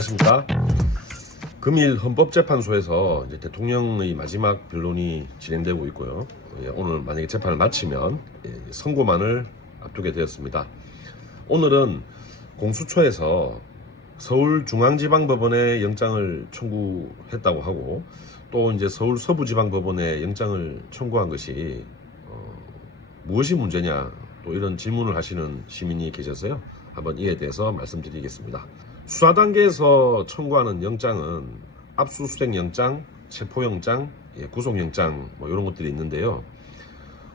안녕하십니까. 금일 헌법재판소에서 이제 대통령의 마지막 변론이 진행되고 있고요. 오늘 만약에 재판을 마치면 선고만을 앞두게 되었습니다. 오늘은 공수처에서 서울중앙지방법원에 영장을 청구했다고 하고, 또 이제 서울 서부지방법원에 영장을 청구한 것이 무엇이 문제냐, 또 이런 질문을 하시는 시민이 계셔서요. 한번 이에 대해서 말씀드리겠습니다. 수사 단계에서 청구하는 영장은 압수수색 영장, 체포영장, 구속영장 이런 것들이 있는데요.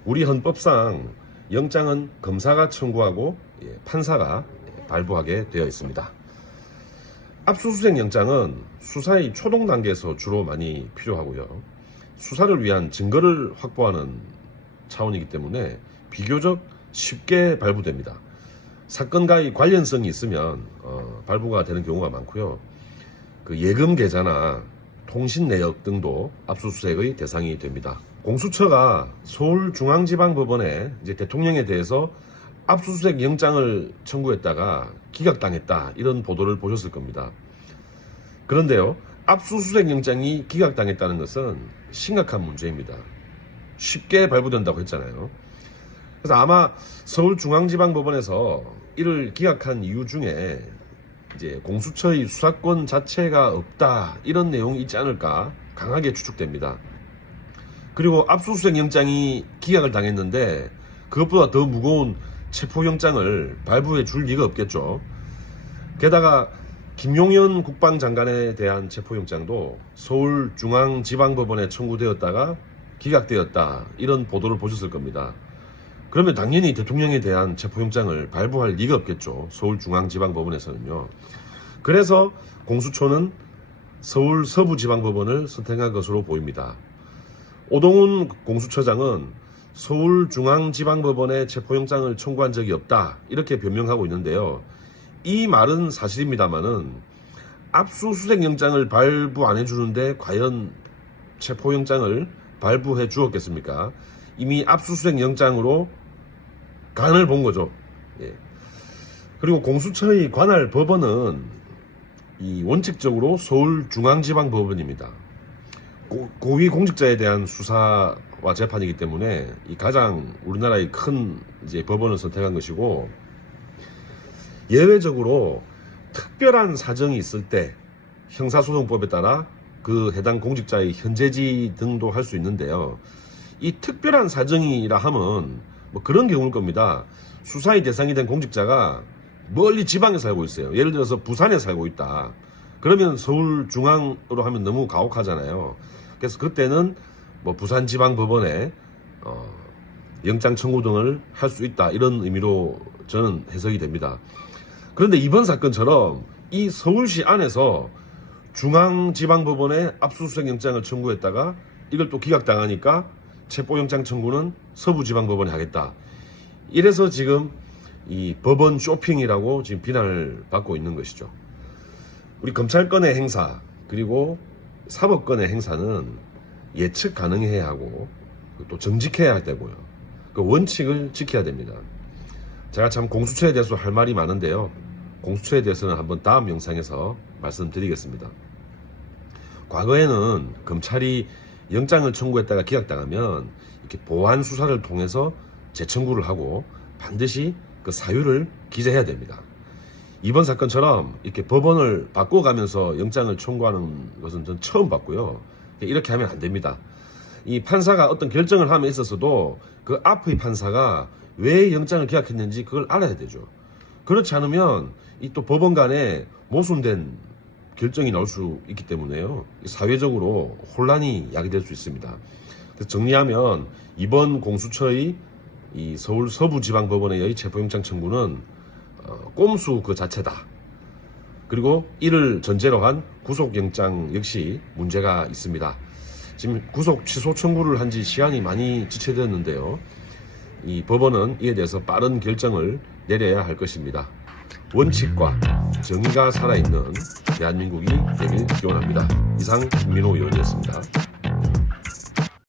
우리 헌법상 영장은 검사가 청구하고 판사가 발부하게 되어 있습니다. 압수수색 영장은 수사의 초동 단계에서 주로 많이 필요하고요. 수사를 위한 증거를 확보하는 차원이기 때문에 비교적 쉽게 발부됩니다. 사건과의 관련성이 있으면 발부가 되는 경우가 많고요. 그 예금 계좌나 통신 내역 등도 압수수색의 대상이 됩니다. 공수처가 서울중앙지방법원에 이제 대통령에 대해서 압수수색 영장을 청구했다가 기각당했다, 이런 보도를 보셨을 겁니다. 그런데요, 압수수색 영장이 기각당했다는 것은 심각한 문제입니다. 쉽게 발부된다고 했잖아요. 그래서 아마 서울중앙지방법원에서 이를 기각한 이유 중에 이제 공수처의 수사권 자체가 없다, 이런 내용이 있지 않을까 강하게 추측됩니다. 그리고 압수수색 영장이 기각을 당했는데 그것보다 더 무거운 체포영장을 발부해 줄 리가 없겠죠. 게다가 김용현 국방장관에 대한 체포영장도 서울중앙지방법원에 청구되었다가 기각되었다, 이런 보도를 보셨을 겁니다. 그러면 당연히 대통령에 대한 체포영장을 발부할 리가 없겠죠. 서울중앙지방법원에서는요. 그래서 공수처는 서울 서부지방법원을 선택한 것으로 보입니다. 오동훈 공수처장은 서울중앙지방법원에 체포영장을 청구한 적이 없다, 이렇게 변명하고 있는데요. 이 말은 사실입니다만은 압수수색 영장을 발부 안 해주는데 과연 체포영장을 발부해 주었겠습니까? 이미 압수수색 영장으로 간을 본 거죠. 그리고 공수처의 관할 법원은 원칙적으로 서울중앙지방법원입니다. 고위공직자에 대한 수사와 재판이기 때문에 가장 우리나라의 큰 법원을 선택한 것이고, 예외적으로 특별한 사정이 있을 때 형사소송법에 따라 그 해당 공직자의 현재지 등도 할 수 있는데요. 이 특별한 사정이라 하면 그런 경우일 겁니다. 수사의 대상이 된 공직자가 멀리 지방에 살고 있어요. 예를 들어서 부산에 살고 있다. 그러면 서울 중앙으로 하면 너무 가혹하잖아요. 그래서 그때는 부산지방법원에 영장 청구 등을 할 수 있다, 이런 의미로 저는 해석이 됩니다. 그런데 이번 사건처럼 이 서울시 안에서 중앙지방법원에 압수수색 영장을 청구했다가 이걸 또 기각당하니까 체포영장 청구는 서부지방법원에 하겠다. 이래서 지금 이 법원 쇼핑이라고 지금 비난을 받고 있는 것이죠. 우리 검찰권의 행사 그리고 사법권의 행사는 예측 가능해야 하고 또 정직해야 되고요. 그 원칙을 지켜야 됩니다. 제가 참 공수처에 대해서 할 말이 많은데요. 공수처에 대해서는 한번 다음 영상에서 말씀드리겠습니다. 과거에는 검찰이 영장을 청구했다가 기각당하면 이렇게 보완 수사를 통해서 재청구를 하고 반드시 그 사유를 기재해야 됩니다. 이번 사건처럼 이렇게 법원을 바꿔가면서 영장을 청구하는 것은 전 처음 봤고요. 이렇게 하면 안 됩니다. 이 판사가 어떤 결정을 함에 있어서도 그 앞의 판사가 왜 영장을 기각했는지 그걸 알아야 되죠. 그렇지 않으면 이 또 법원 간에 모순된 결정이 나올 수 있기 때문에요. 사회적으로 혼란이 야기될 수 있습니다. 그래서 정리하면 이번 공수처의 이 서울 서부지방법원의 체포영장 청구는 꼼수 그 자체다. 그리고 이를 전제로 한 구속영장 역시 문제가 있습니다. 지금 구속 취소 청구를 한 지 시한이 많이 지체되었는데요. 이 법원은 이에 대해서 빠른 결정을 내려야 할 것입니다. 원칙과 정의가 살아있는 대한민국이 되길 기원합니다. 이상 김민호 의원이었습니다.